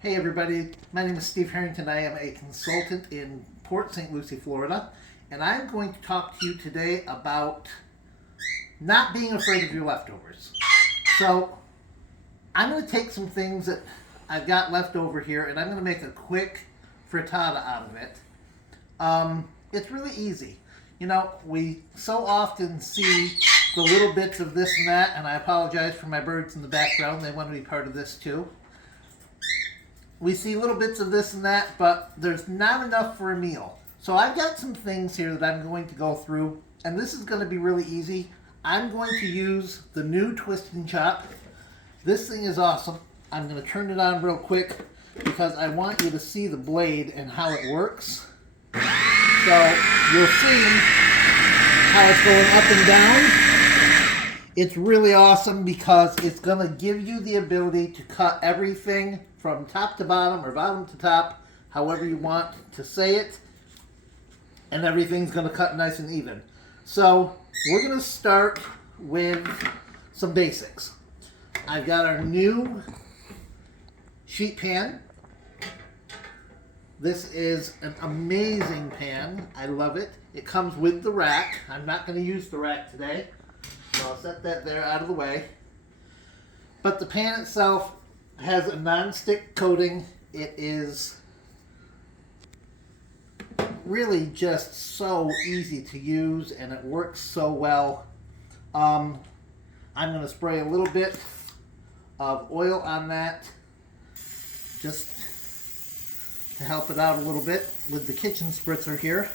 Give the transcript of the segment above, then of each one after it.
Hey everybody, my name is Steve Harrington. I am a consultant in Port St. Lucie, Florida, and I'm going to talk to you today about not being afraid of your leftovers. So I'm going to take some things that I've got left over here and I'm going to make a quick frittata out of it. It's really easy. You know, we so often see the little bits of this and that, and I apologize for my birds in the background. They want to be part of this too. We see little bits of this and that, but there's not enough for a meal. So I've got some things here that I'm going to go through, and this is going to be really easy. I'm going to use the new Twist and Chop. This thing is awesome. I'm going to turn it on real quick because I want you to see the blade and how it works. So you'll see how it's going up and down. It's really awesome because it's going to give you the ability to cut everything from top to bottom or bottom to top, however you want to say it, and everything's going to cut nice and even. So we're going to start with some basics. I've got our new sheet pan. This is an amazing pan. I love it. It comes with the rack. I'm not going to use the rack today, so I'll set that there out of the way. But the pan itself has a non-stick coating. It is really just so easy to use and it works so well. I'm going to spray a little bit of oil on that just to help it out a little bit with the kitchen spritzer here.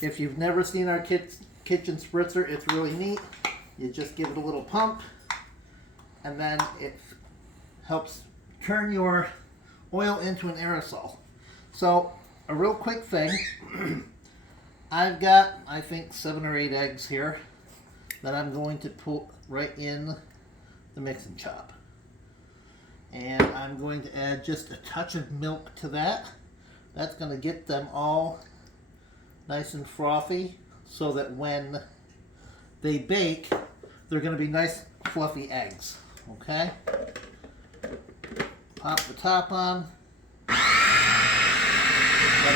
If you've never seen our kitchen spritzer, it's really neat. You just give it a little pump and then it helps turn your oil into an aerosol. So a real quick thing, I've got I think 7 or 8 eggs here that I'm going to put right in the mix and chop. And I'm going to add just a touch of milk to that. That's going to get them all nice and frothy so that when they bake, they're going to be nice fluffy eggs. Okay? Pop the top on. Let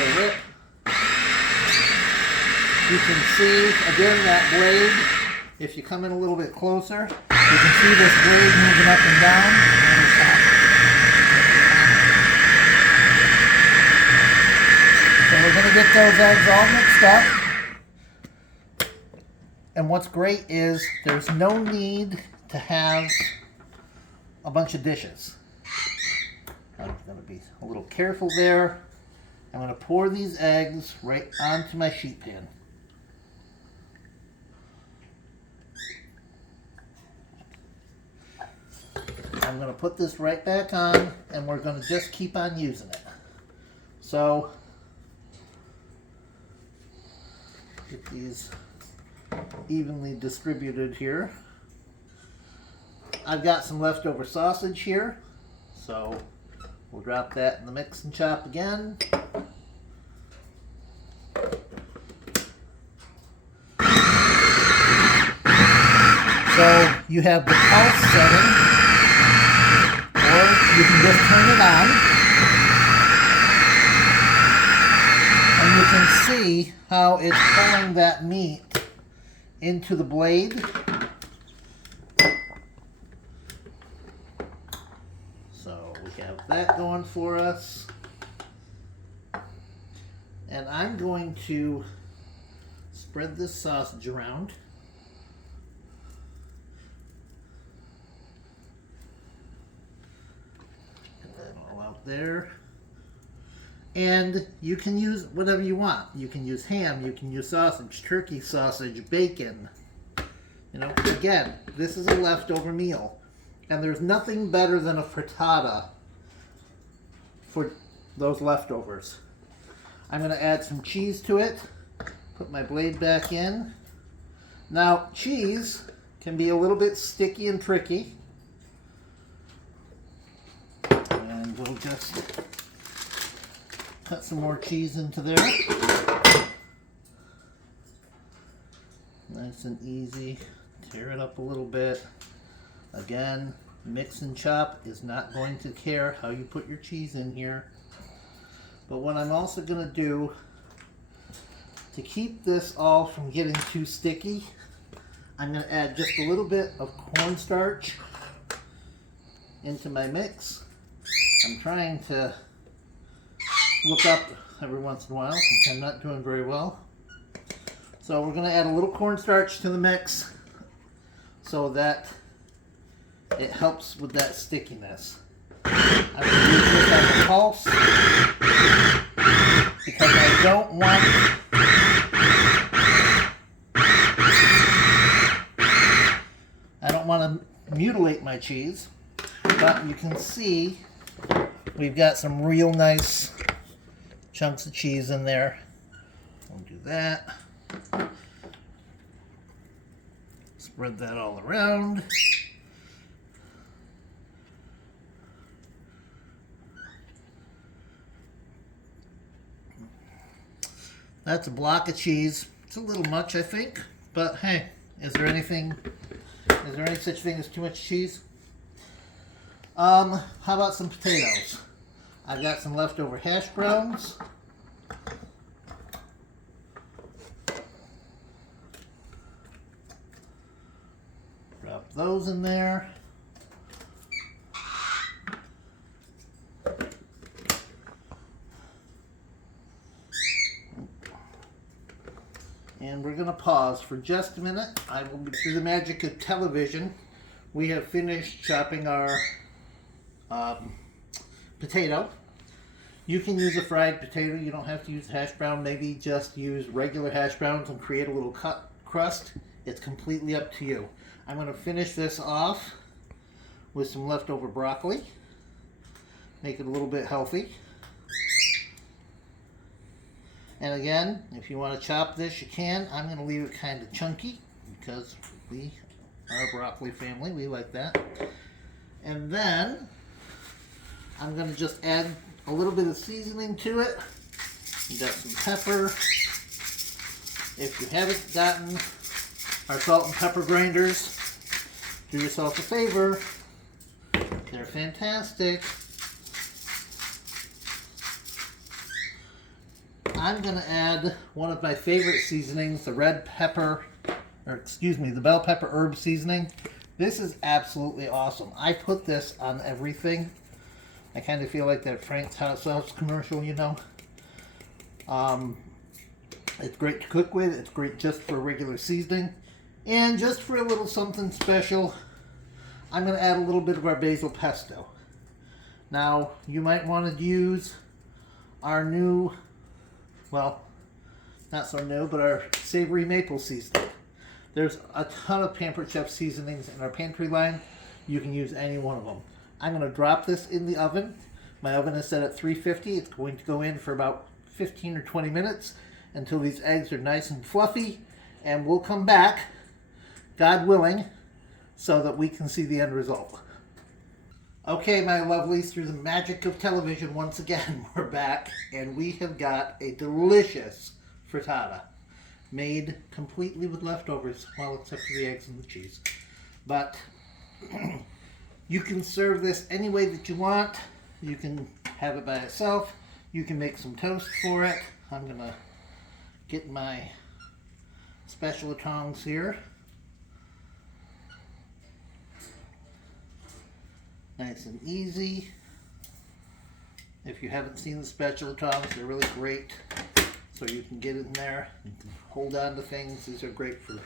it rip. You can see, again, that blade. If you come in a little bit closer, you can see this blade moving up and down. So we're going to get those eggs all mixed up. And what's great is there's no need to have a bunch of dishes. I'm going to be a little careful there. I'm going to pour these eggs right onto my sheet pan. I'm going to put this right back on and we're going to just keep on using it. So, get these evenly distributed here. I've got some leftover sausage here, so we'll drop that in the mix and chop again. So you have the pulse setting, or you can just turn it on. And you can see how it's pulling that meat into the blade. So we have that going for us. And I'm going to spread this sausage around. Get that all out there. And you can use whatever you want. You can use ham, you can use sausage, turkey sausage, bacon. You know, again, this is a leftover meal. And there's nothing better than a frittata for those leftovers. I'm going to add some cheese to it. Put my blade back in. Now, cheese can be a little bit sticky and tricky. And we'll just cut some more cheese into there. Nice and easy. Tear it up a little bit. Again, Mix and Chop is not going to care how you put your cheese in here. But what I'm also going to do to keep this all from getting too sticky, I'm going to add just a little bit of cornstarch into my mix. I'm trying to look up every once in a while, which I'm not doing very well. So we're going to add a little cornstarch to the mix so that it helps with that stickiness. I'm going to use this as a pulse because I don't want to mutilate my cheese, but you can see we've got some real nice chunks of cheese in there. We'll do that. Spread that all around. That's a block of cheese. It's a little much, I think, but hey, is there any such thing as too much cheese? How about some potatoes? I've got some leftover hash browns. Drop those in there. And we're going to pause for just a minute. I will be through the magic of television. We have finished chopping our potato. You can use a fried potato. You don't have to use hash brown. Maybe just use regular hash browns and create a little crust. It's completely up to you. I'm going to finish this off with some leftover broccoli. Make it a little bit healthy. And again, if you want to chop this, you can. I'm going to leave it kind of chunky because we are a broccoli family. We like that. And then I'm going to just add a little bit of seasoning to it. You got some pepper. If you haven't gotten our salt and pepper grinders, do yourself a favor. They're fantastic. I'm going to add one of my favorite seasonings, the bell pepper herb seasoning. This is absolutely awesome. I put this on everything. I kind of feel like that Frank's Hot Sauce commercial, you know. It's great to cook with. It's great just for regular seasoning. And just for a little something special, I'm going to add a little bit of our basil pesto. Now, you might want to use our new, well, not so new, but our savory maple seasoning. There's a ton of Pampered Chef seasonings in our pantry line. You can use any one of them. I'm going to drop this in the oven. My oven is set at 350. It's going to go in for about 15 or 20 minutes until these eggs are nice and fluffy. And we'll come back, God willing, so that we can see the end result. Okay, my lovelies, through the magic of television, once again, we're back, and we have got a delicious frittata made completely with leftovers, well, except for the eggs and the cheese. But you can serve this any way that you want. You can have it by itself. You can make some toast for it. I'm going to get my spatula tongs here. Nice and easy. If you haven't seen the spatula tongs, they're really great. So you can get in there, you can hold on to things. These are great for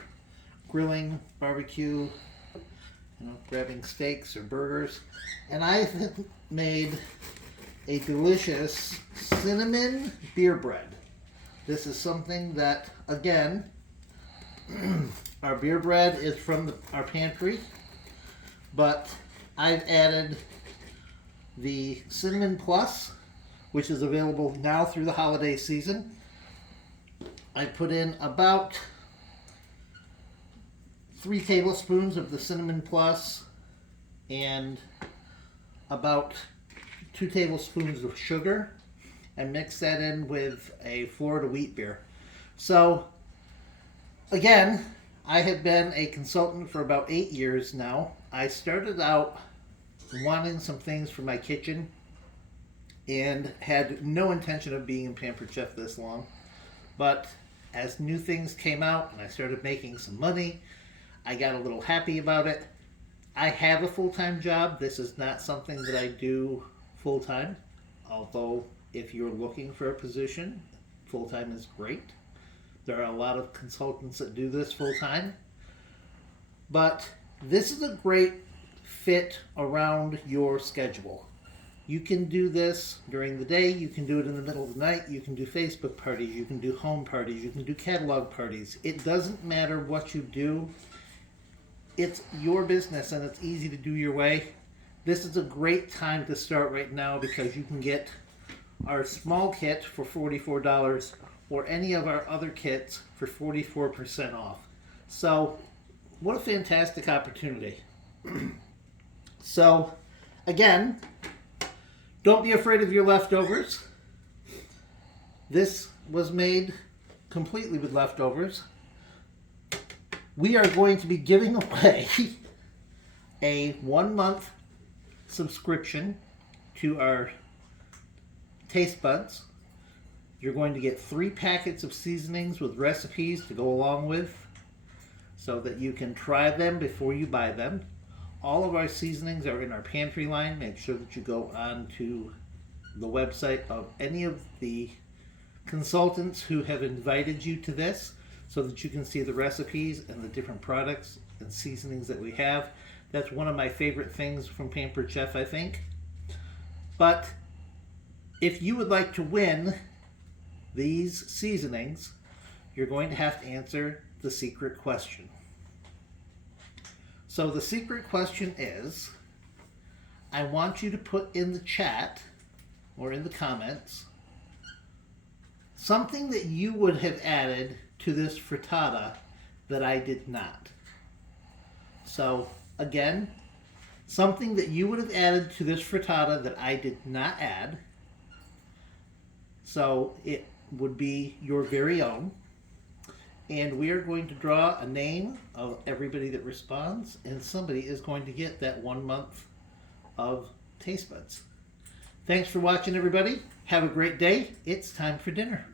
grilling, barbecue, grabbing steaks or burgers. And I made a delicious cinnamon beer bread. This is something that, again, our beer bread is from our pantry, but I've added the Cinnamon Plus, which is available now through the holiday season. I put in about 3 tablespoons of the Cinnamon Plus and about 2 tablespoons of sugar and mix that in with a Florida wheat beer. So, again, I have been a consultant for about 8 years now. I started out wanting some things for my kitchen and had no intention of being in Pampered Chef this long. But as new things came out and I started making some money, I got a little happy about it. I have a full-time job. This is not something that I do full-time, although if you're looking for a position, full-time is great. There are a lot of consultants that do this full-time. But this is a great fit around your schedule. You can do this during the day, you can do it in the middle of the night, you can do Facebook parties, you can do home parties, you can do catalog parties. It doesn't matter what you do. It's your business and it's easy to do your way. This is a great time to start right now because you can get our small kit for $44 or any of our other kits for 44% off. So, what a fantastic opportunity. So, again, don't be afraid of your leftovers. This was made completely with leftovers. We are going to be giving away a 1-month subscription to our Taste Buds. You're going to get 3 packets of seasonings with recipes to go along with so that you can try them before you buy them. All of our seasonings are in our pantry line. Make sure that you go on to the website of any of the consultants who have invited you to this so that you can see the recipes and the different products and seasonings that we have. That's one of my favorite things from Pampered Chef, I think. But if you would like to win these seasonings, you're going to have to answer the secret question. So the secret question is, I want you to put in the chat or in the comments something that you would have added to this frittata that I did not. So again, something that you would have added to this frittata that I did not add. So it would be your very own. And we are going to draw a name of everybody that responds, and somebody is going to get that 1 month of Taste Buds. Thanks for watching, everybody. Have a great day. It's time for dinner.